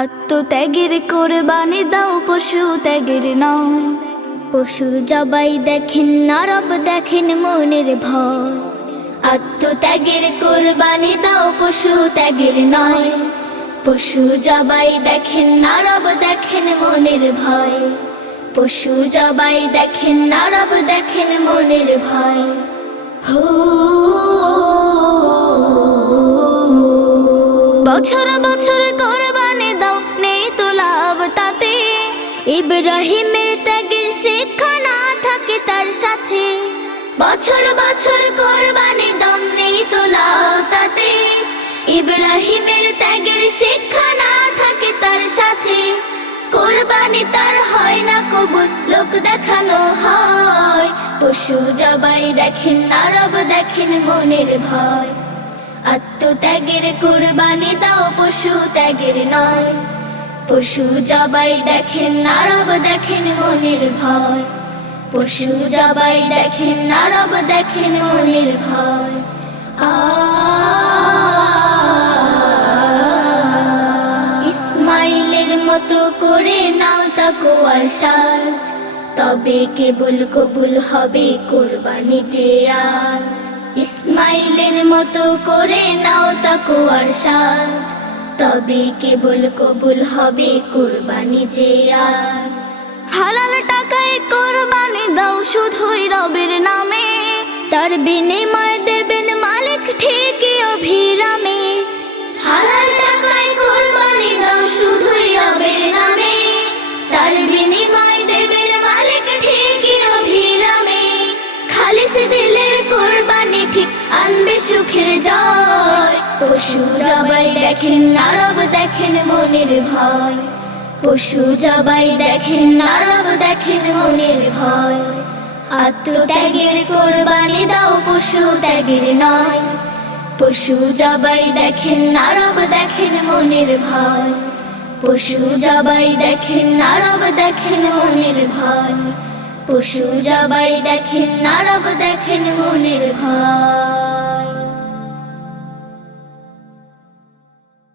আত্মত্যাগের কোরবানি দাও, পশু ত্যাগের নয়। পশু জবাই দেখেন নরব দেখেন মনের ভয়। আত্মত্যাগের কোরবানি দাও, পশু ত্যাগের নয়। পশু জবাই দেখেন নারব দেখেন মনের ভয়। পশু জবাই দেখেন নারব দেখেন মনের ভয়। হো বছর বছর ইব্রাহিমের ত্যাগের শিক্ষা না থাকে তার সাথে। বছর বছর কোরবানি দম নেই তো লাভ তাতে। ইব্রাহিমের ত্যাগের শিক্ষা না থাকে তার সাথে। কোরবানি তার হয় না কবুল, লোক দেখানো হয়। পশু জবাই দেখেন নারব দেখেন মনের ভয়। আত্মত্যাগের কোরবানি দাও, পশু ত্যাগের নয়। পশু জবাই দেখেন নারব, দেখেন মনের ভয়। পশু জবাই দেখেন নারব, দেখেন মনের ভয়। ইসমাইলের মতো করে নাও তাকোয়ার সাজ। তবে কেবল কবুল হবে কোরবানি যে আজ। ইসমাইলের মতো করে নাও তাকোয়ার সাজ। তবে কেবল কবুল হবে কোরবানি যে আর হালাল টাকায় কোরবানি দাও শুধুই রবের নামে। তার বিনিময় পশু জবাই দেখেন নারব, দেখেন মনের ভয়। পশু জবাই দেখেন নারব, দেখেন মনের ভয়। আত্মত্যাগের কোরবানি দাও, পশু ত্যাগের নয়। পশু জবাই দেখেন নারব, দেখেন মনের ভয়। পশু জবাই দেখেন নারব, দেখেন মনের ভয়। পশু জবাই দেখেন নারব, দেখেন মনের ভয়।